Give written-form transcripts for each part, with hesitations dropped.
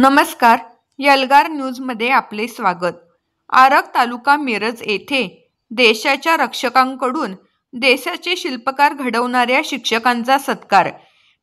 नमस्कार. यलगार न्यूजमध्ये आपले स्वागत. आरग तालुका मिरज येथे देशाच्या रक्षकांकडून देशाचे शिल्पकार घडवणाऱ्या शिक्षकांचा सत्कार.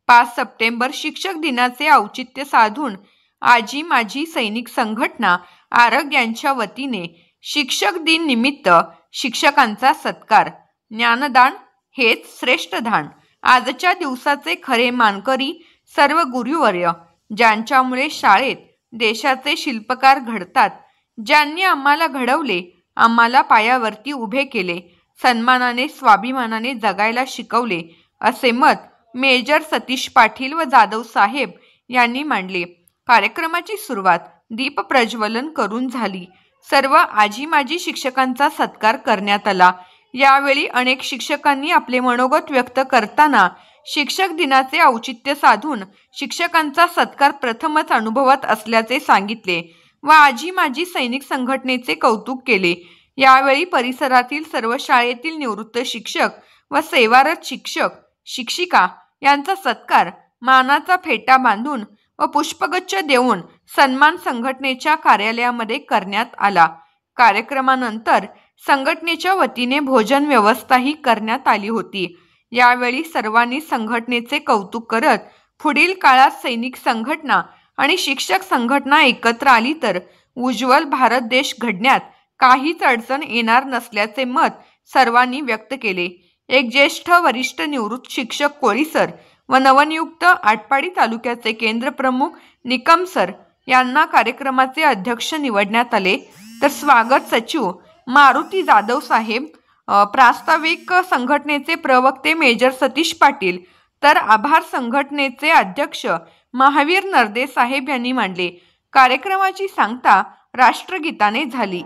5 सप्टेंबर शिक्षक दिनाचे औचित्य साधून आजी माजी सैनिक संघटना आरग यांच्या वतीने शिक्षक दिन निमित्त शिक्षकांचा सत्कार. ज्ञानदान हेच श्रेष्ठ दान. आजच्या दिवसाचे खरे मानकरी सर्व गुरुवर्य, ज्यांच्यामुळे शाळेत देशाचे शिल्पकार घडतात, ज्यांनी आम्हाला घडवले, आम्हाला पायावरती उभे केले, सन्मानाने स्वाभिमानाने जगायला शिकवले, असे मत मेजर सतीश पाटील व जाधव साहेब यांनी मांडले. कार्यक्रमाची सुरुवात दीप प्रज्वलन करून झाली. सर्व आजी माजी शिक्षकांचा सत्कार करण्यात आला. यावेळी अनेक शिक्षकांनी आपले मनोगत व्यक्त करताना शिक्षक दिनाचे औचित्य साधून शिक्षकांचा सत्कार प्रथमच अनुभवत असल्याचे सांगितले व आजी माजी सैनिक संघटनेचे कौतुक केले. यावेळी परिसरातील सर्व शाळेतील निवृत्त शिक्षक व सेवारत शिक्षक शिक्षिका यांचा सत्कार मानाचा फेटा बांधून व पुष्पगुच्छ देऊन सन्मान संघटनेच्या कार्यालयामध्ये करण्यात आला. कार्यक्रमानंतर संघटनेच्या वतीने भोजन व्यवस्थाही करण्यात आली होती. यावेळी सर्वांनी संघटनेचे कौतुक करत पुढील काळात सैनिक संघटना आणि शिक्षक संघटना एकत्र आली तर उज्ज्वल भारत देश घडण्यात काहीच अडचण येणार नसल्याचे मत सर्वांनी व्यक्त केले. एक ज्येष्ठ वरिष्ठ निवृत्त शिक्षक कोळी सर व नवनियुक्त आटपाडी तालुक्याचे केंद्र प्रमुख निकम सर यांना कार्यक्रमाचे अध्यक्ष निवडण्यात आले. तर स्वागत सचिव मारुती जाधव साहेब, प्रास्ताविक संघटनेचे प्रवक्ते मेजर सतीश पाटील, तर आभार संघटनेचे अध्यक्ष महावीर नरदे साहेब यांनी मांडले. कार्यक्रमाची सांगता राष्ट्रगीताने झाली.